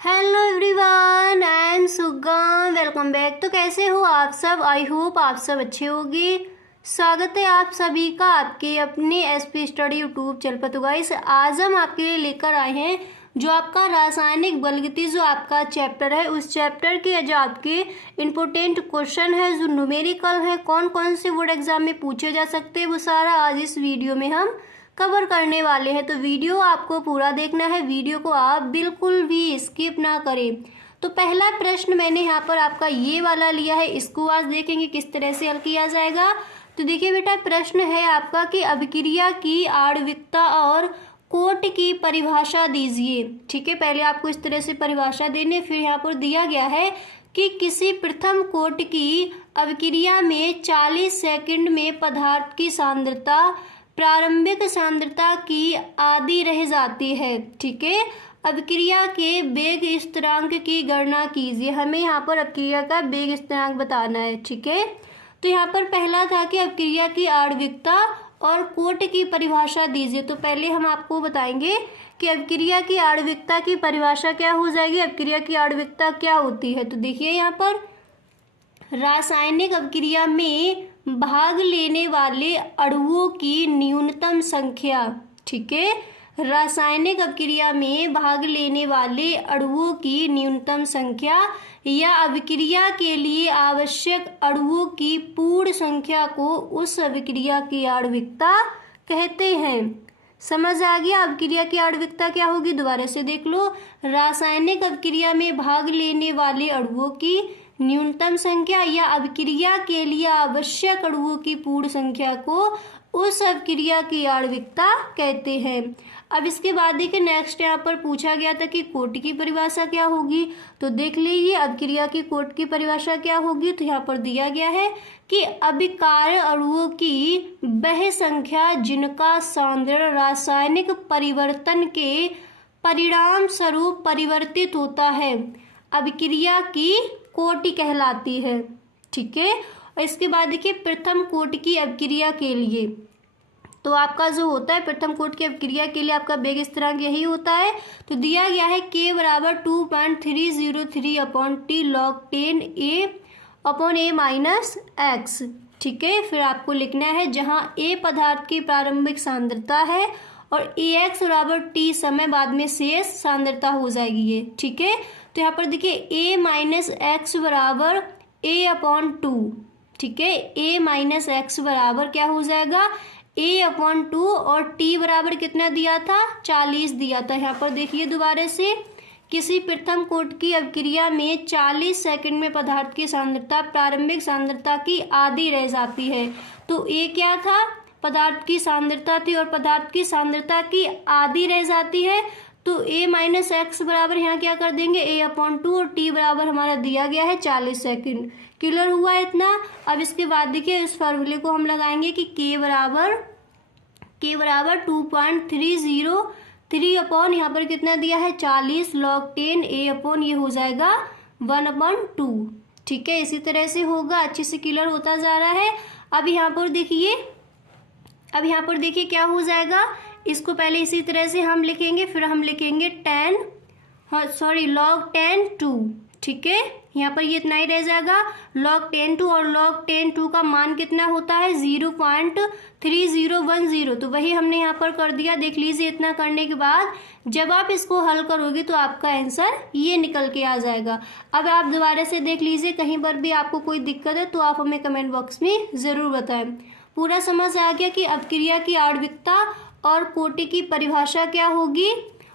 Hello everyone, I am सुगम। Welcome back. तो कैसे हो आप सब? आई होप आप सब अच्छे होंगे। स्वागत है आप सभी का आपके अपने एसपी स्टडी यूट्यूब चैनल पर। तो गाइस, आज हम आपके लिए लेकर आए हैं जो आपका रासायनिक बलगति जो आपका चैप्टर है, उस चैप्टर के जो आपके इम्पोर्टेंट क्वेश्चन है, जो न्यूमेरिकल है, कौन कौन से बोर्ड एग्जाम में पूछे जा सकते हैं, वो सारा आज इस वीडियो में हम कवर करने वाले हैं। तो वीडियो आपको पूरा देखना है, वीडियो को आप बिल्कुल भी स्किप ना करें। तो पहला प्रश्न मैंने यहाँ पर आपका ये वाला लिया है, इसको आज देखेंगे किस तरह से हल किया जाएगा। तो देखिए बेटा, प्रश्न है आपका कि अभिक्रिया की आणविकता और कोट की परिभाषा दीजिए। ठीक है, पहले आपको इस तरह से परिभाषा देने, फिर यहाँ पर दिया गया है कि किसी प्रथम कोट की अभिक्रिया में 40 सेकंड में पदार्थ की सांद्रता प्रारंभिक सांद्रता की आधी रह जाती है। ठीक है, अभिक्रिया के वेग स्थिरांक की गणना कीजिए। हमें यहाँ पर अभिक्रिया का वेग स्थिरांक बताना है। ठीक है, तो यहाँ पर पहला था कि अभिक्रिया की आणविकता और कोट की परिभाषा दीजिए। तो पहले हम आपको बताएंगे कि अभिक्रिया की आणविकता की परिभाषा क्या हो जाएगी, अभिक्रिया की आणविकता क्या होती है। तो देखिए यहाँ पर रासायनिक अभिक्रिया में भाग लेने वाले अणुओं की न्यूनतम संख्या। ठीक है, रासायनिक अभिक्रिया में भाग लेने वाले अणुओं की न्यूनतम संख्या या अभिक्रिया के लिए आवश्यक अणुओं की पूर्ण संख्या को उस अभिक्रिया की आणविकता कहते हैं। समझ आ गया? अभिक्रिया की आणविकता क्या होगी, दोबारा से देख लो। रासायनिक अभिक्रिया में भाग लेने वाले अणुओं की न्यूनतम संख्या या अभिक्रिया के लिए आवश्यक अणुओं की पूर्ण संख्या को उस अभिक्रिया की आणविकता कहते हैं। अब इसके बाद देखिए, नेक्स्ट यहाँ पर पूछा गया था कि कोट की परिभाषा क्या होगी। तो देख लीजिए, अभिक्रिया की कोट की परिभाषा क्या होगी। तो यहाँ पर दिया गया है कि अभिकार्य अणुओं की वह संख्या जिनका सांद्रण रासायनिक परिवर्तन के परिणाम स्वरूप परिवर्तित होता है, अभिक्रिया की कोटि कहलाती है। ठीक है, और इसके बाद देखिए, प्रथम कोट की अभिक्रिया के लिए तो आपका जो होता है प्रथम कोट की अभिक्रिया के लिए आपका वेग स्थिरांक यही होता है। तो दिया गया है K बराबर 2.303 upon T log 10 A upon A minus x. ठीक है, फिर आपको लिखना है जहाँ A पदार्थ की प्रारंभिक सांद्रता है और AX बराबर T समय बाद में शेष सांद्रता हो जाएगी ये। ठीक है, तो यहाँ पर देखिए A माइनस एक्स बराबर A अपॉन 2। ठीक है, A माइनस एक्स बराबर क्या हो जाएगा, A अपॉन 2, और T बराबर कितना दिया था, 40 दिया था। यहाँ पर देखिए दोबारा से, किसी प्रथम कोट की अभिक्रिया में 40 सेकंड में पदार्थ की सांद्रता प्रारंभिक सांद्रता की आधी रह जाती है। तो A क्या था, पदार्थ की सांद्रता थी, और पदार्थ की सांद्रता की आधी रह जाती है। तो A माइनस एक्स बराबर यहाँ क्या कर देंगे, A अपॉन 2, और T बराबर हमारा दिया गया है 40 सेकंड। क्लियर हुआ इतना? अब इसके बाद देखिए, इस फार्मूले को हम लगाएंगे कि K बराबर 2.303 अपॉन यहाँ पर कितना दिया है 40 log 10 A अपॉन ये हो जाएगा 1/2। ठीक है, इसी तरह से होगा, अच्छे से क्लियर होता जा रहा है। अब यहाँ पर देखिए क्या हो जाएगा, इसको पहले इसी तरह से हम लिखेंगे, फिर हम लिखेंगे log 10 2। ठीक है, यहाँ पर ये इतना ही रह जाएगा log 10 2, और log 10 2 का मान कितना होता है 0.3010। तो वही हमने यहाँ पर कर दिया। देख लीजिए, इतना करने के बाद जब आप इसको हल करोगे तो आपका आंसर ये निकल के आ जाएगा। अब आप दोबारा से देख लीजिए, कहीं पर भी आपको कोई दिक्कत है तो आप हमें कमेंट बॉक्स में ज़रूर बताएं। पूरा समझ आ गया कि अभिक्रिया की आणविकता और कोटि की परिभाषा क्या होगी,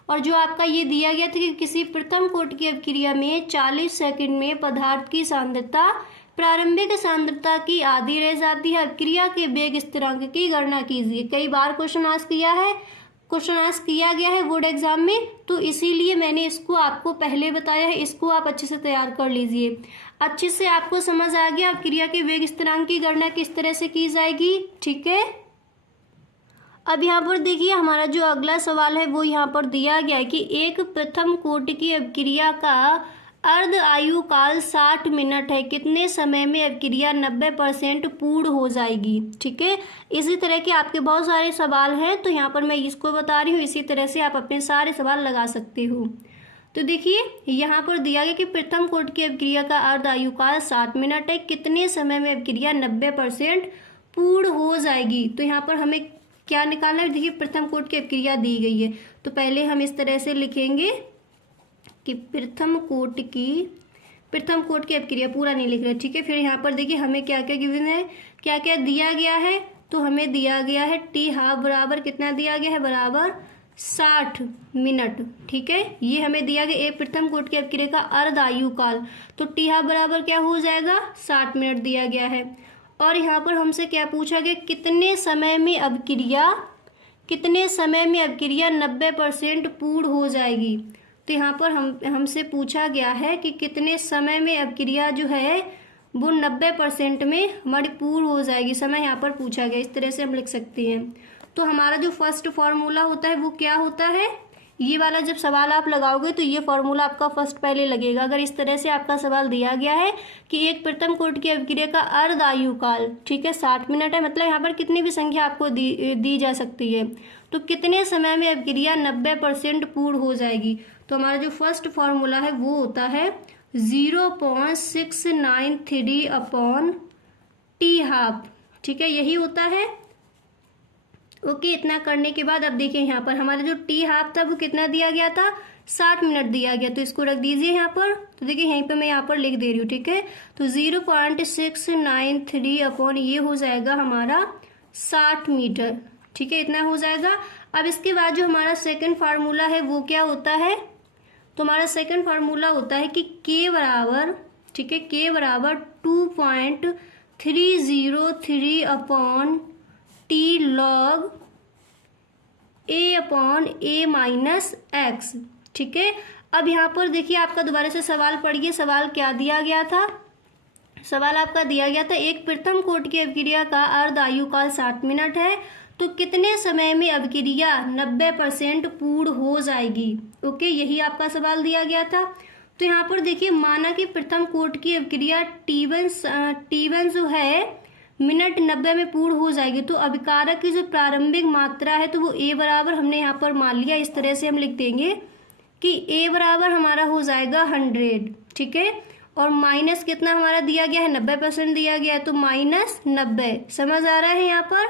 और जो आपका ये दिया गया था कि किसी प्रथम कोट की अभिक्रिया में 40 सेकंड में पदार्थ की सांद्रता प्रारंभिक सांद्रता की आधी रह जाती है, अभिक्रिया के वेग स्थिरांक की गणना कीजिए। कई बार क्वेश्चन आस्क किया गया है बोर्ड एग्जाम में, तो इसीलिए मैंने इसको आपको पहले बताया है। इसको आप अच्छे से तैयार कर लीजिए। अच्छे से आपको समझ आ गया अभिक्रिया के वेग स्थिरांक की गणना किस तरह से की जाएगी। ठीक है, अब यहाँ पर देखिए, हमारा जो अगला सवाल है वो यहाँ पर दिया गया है कि एक प्रथम कोट की अभिक्रिया का अर्ध आयु काल 60 मिनट है, कितने समय में अभिक्रिया 90% पूर्ण हो जाएगी। ठीक है, इसी तरह के आपके बहुत सारे सवाल हैं, तो यहाँ पर मैं इसको बता रही हूँ, इसी तरह से आप अपने सारे सवाल लगा सकते हो। तो देखिए यहाँ पर दिया गया कि प्रथम कोटि की अभिक्रिया का अर्ध आयुकाल 60 मिनट है, कितने समय में अभिक्रिया 90% पूर्ण हो जाएगी। तो यहाँ पर हमें क्या निकालना है, देखिए प्रथम कोटि की अभिक्रिया दी गई है, तो पहले हम इस तरह से लिखेंगे कि प्रथम कोटि की अभिक्रिया, पूरा नहीं लिख रहे, ठीक है। फिर यहाँ पर देखिए हमें क्या क्या गिवन है, क्या क्या दिया गया है, तो हमें दिया गया है टी हाफ बराबर कितना दिया गया है, बराबर 60 मिनट, ठीक है। ये हमें दिया गया एक प्रथम कोटि की अभिक्रिया का अर्ध आयुकाल, तो टी हाफ बराबर क्या हो जाएगा, 60 मिनट दिया गया है। और यहाँ पर हमसे क्या पूछा गया, कितने समय में अभिक्रिया 90% पूर्ण हो जाएगी। तो यहाँ पर हमसे पूछा गया है कि कितने समय में अभिक्रिया जो है वो 90% में हमारी पूर्ण हो जाएगी, समय यहाँ पर पूछा गया, इस तरह से हम लिख सकते हैं। तो हमारा जो फर्स्ट फॉर्मूला होता है वो क्या होता है, ये वाला जब सवाल आप लगाओगे तो ये फॉर्मूला आपका फर्स्ट पहले लगेगा। अगर इस तरह से आपका सवाल दिया गया है कि एक प्रथम कोटि की अभिक्रिया का अर्ध आयुकाल, ठीक है, 60 मिनट है, मतलब यहाँ पर कितनी भी संख्या आपको दी जा सकती है, तो कितने समय में अभिक्रिया 90% पूर्ण हो जाएगी। तो हमारा जो फर्स्ट फॉर्मूला है वो होता है 0.693 अपॉन टी हाफ, ठीक है, यही होता है। ओके, इतना करने के बाद अब देखिए यहाँ पर हमारा जो टी हाफ था वो कितना दिया गया था, 60 मिनट दिया गया, तो इसको रख दीजिए यहाँ पर। तो देखिए यहीं पे मैं यहाँ पर लिख दे रही हूँ, ठीक है। तो 0.693 अपॉन ये हो जाएगा हमारा 60 मीटर, ठीक है, इतना हो जाएगा। अब इसके बाद जो हमारा सेकंड फार्मूला है वो क्या होता है, तो हमारा सेकंड फार्मूला होता है कि के बराबर, ठीक है, के बराबर 2.303 अपॉन टी लॉग ए अपॉन ए माइनस एक्स, ठीक है। अब यहाँ पर देखिए आपका दोबारा से सवाल पढ़िए, सवाल क्या दिया गया था, सवाल आपका दिया गया था एक प्रथम कोटि की अभिक्रिया का अर्ध आयुकाल 60 मिनट है, तो कितने समय में अभिक्रिया 90% पूर्ण हो जाएगी। ओके, यही आपका सवाल दिया गया था। तो यहाँ पर देखिए माना कि प्रथम कोटि की अभिक्रिया T1 जो है मिनट 90 में पूर्ण हो जाएगी, तो अभिकारक की जो प्रारंभिक मात्रा है तो वो A बराबर हमने यहाँ पर मान लिया, इस तरह से हम लिख देंगे कि A बराबर हमारा हो जाएगा 100, ठीक है, और माइनस कितना हमारा दिया गया है, 90% दिया गया है, तो -90, समझ आ रहा है यहाँ पर,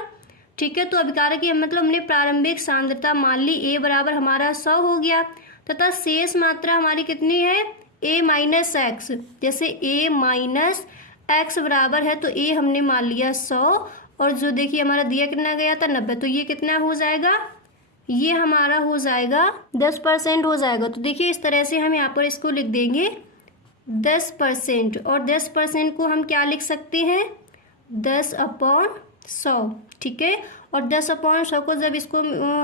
ठीक है। तो अभिकारक की मतलब हमने प्रारंभिक सांद्रता मान ली, A बराबर हमारा 100 हो गया, तथा शेष मात्रा हमारी कितनी है, A माइनस एक्स, जैसे A माइनस एक्स बराबर है, तो A हमने मान लिया 100, और जो देखिए हमारा दिया कितना गया था 90, तो ये कितना हो जाएगा, ये हमारा हो जाएगा 10% हो जाएगा। तो देखिए इस तरह से हम यहाँ पर इसको लिख देंगे 10%, और 10% को हम क्या लिख सकते हैं, 10/100, ठीक है। और 10/100 को जब इसको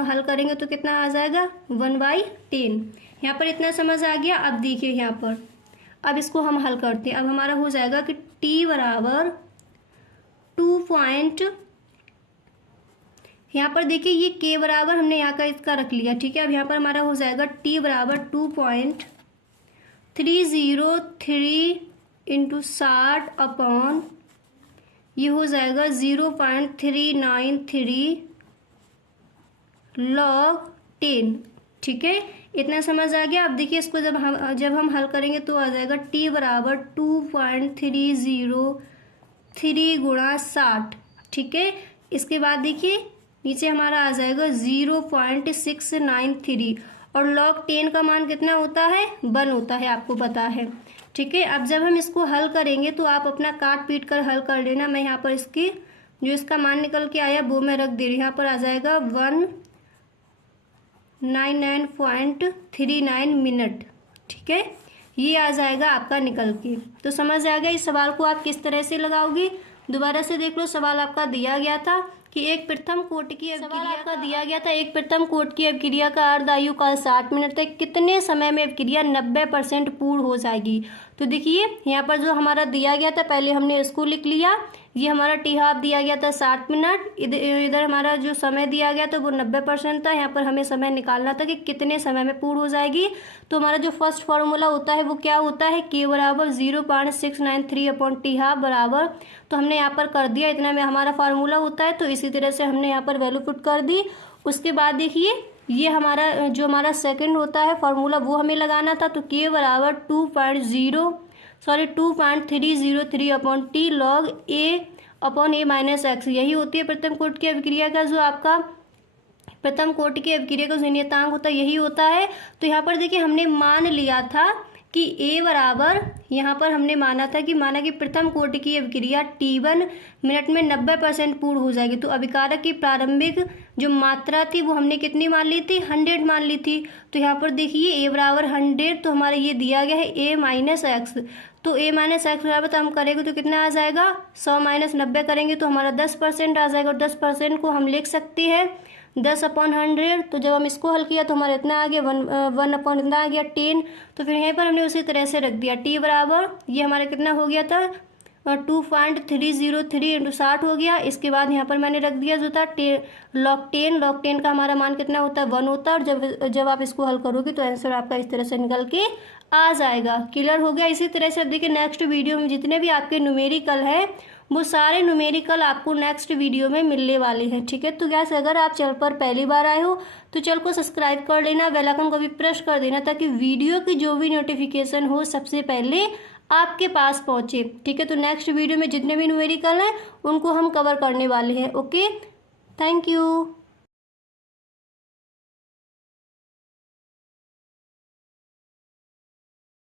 हल करेंगे तो कितना आ जाएगा, 1/10। यहाँ पर इतना समझ आ गया। अब देखिए यहाँ पर, अब इसको हम हल करते हैं। अब हमारा हो जाएगा कि t बराबर 2. यहाँ पर देखिए ये k बराबर हमने यहाँ का इसका रख लिया, ठीक है। अब यहाँ पर हमारा हो जाएगा t बराबर 2.303 इंटू 60 अपॉन ये हो जाएगा 0.393 log 10, ठीक है, इतना समझ आ गया। अब देखिए इसको जब हम हल करेंगे तो आ जाएगा t बराबर 2.303 गुणा 60, ठीक है। इसके बाद देखिए नीचे हमारा आ जाएगा 0.693, और log 10 का मान कितना होता है, 1 होता है, आपको पता है, ठीक है। अब जब हम इसको हल करेंगे तो आप अपना काट पीट कर हल कर लेना। मैं यहाँ पर इसकी जो इसका मान निकल के आया वो मैं रख दे रही हूँ। यहाँ पर आ जाएगा 199.39 मिनट, ठीक है, ये आ जाएगा आपका निकल के। तो समझ आ गया इस सवाल को आप किस तरह से लगाओगे। दोबारा से देख लो, सवाल आपका दिया गया था कि एक प्रथम कोटि की अभिक्रिया का अर्ध आयुकाल 60 मिनट तक कितने समय में अभिक्रिया 90% पूर्ण हो जाएगी। तो देखिए यहाँ पर जो हमारा दिया गया था पहले हमने इसको लिख लिया, ये हमारा टी हाफ दिया गया था 60 मिनट, इधर हमारा जो समय दिया गया था वो 90% था। यहाँ पर हमें समय निकालना था कि कितने समय में पूर्ण हो जाएगी। तो हमारा जो फर्स्ट फॉर्मूला होता है वो क्या होता है, के बराबर 0.693 अपॉन टी हाफ बराबर, तो हमने यहाँ पर कर दिया, इतना में हमारा फार्मूला होता है। तो इसी तरह से हमने यहाँ पर वैल्यू पुट कर दी। उसके बाद देखिए ये हमारा जो हमारा सेकंड होता है फार्मूला वो हमें लगाना था। तो k बराबर 2.303 upon T log a upon a minus x, यही होती है प्रथम कोटि की अभिक्रिया का जो आपका प्रथम कोटि की अभिक्रिया का जो नियतांक होता है यही होता है। तो यहाँ पर देखिए हमने मान लिया था कि a बराबर, यहाँ पर हमने माना कि प्रथम कोटि की अभिक्रिया T1 मिनट में 90% पूर्ण हो जाएगी। तो अभिकारक की प्रारंभिक जो मात्रा थी वो हमने कितनी मान ली थी, 100 मान ली थी। तो यहाँ पर देखिए a बराबर 100, तो हमारा ये दिया गया है a माइनस एक्स। तो a माइनस एक्स बराबर तो हम करेंगे तो कितना आ जाएगा, 100 माइनस 90 करेंगे तो हमारा 10% आ जाएगा। और 10% को हम लिख सकते हैं 10/100। तो जब हम इसको हल किया तो हमारा इतना आ गया 1 अपॉन इतना आ गया 10। तो फिर यहीं पर हमने उसी तरह से रख दिया t बराबर, ये हमारा कितना हो गया था 2.303 इंटू 60 हो गया। इसके बाद यहाँ पर मैंने रख दिया जो था log 10 का हमारा मान कितना होता है 1 होता है। और जब आप इसको हल करोगे तो आंसर आपका इस तरह से निकल के आ जाएगा। क्लियर हो गया। इसी तरह से अब देखिए नेक्स्ट वीडियो में जितने भी आपके न्यूमेरिकल है वो सारे न्यूमेरिकल आपको नेक्स्ट वीडियो में मिलने वाले हैं। ठीक है, तो गैस अगर आप चैनल पर पहली बार आए हो तो चैनल को सब्सक्राइब कर लेना, बेल आइकन को भी प्रेस कर देना ताकि वीडियो की जो भी नोटिफिकेशन हो सबसे पहले आपके पास पहुंचे। ठीक है, तो नेक्स्ट वीडियो में जितने भी न्यूमेरिकल हैं उनको हम कवर करने वाले हैं। Okay, thank you.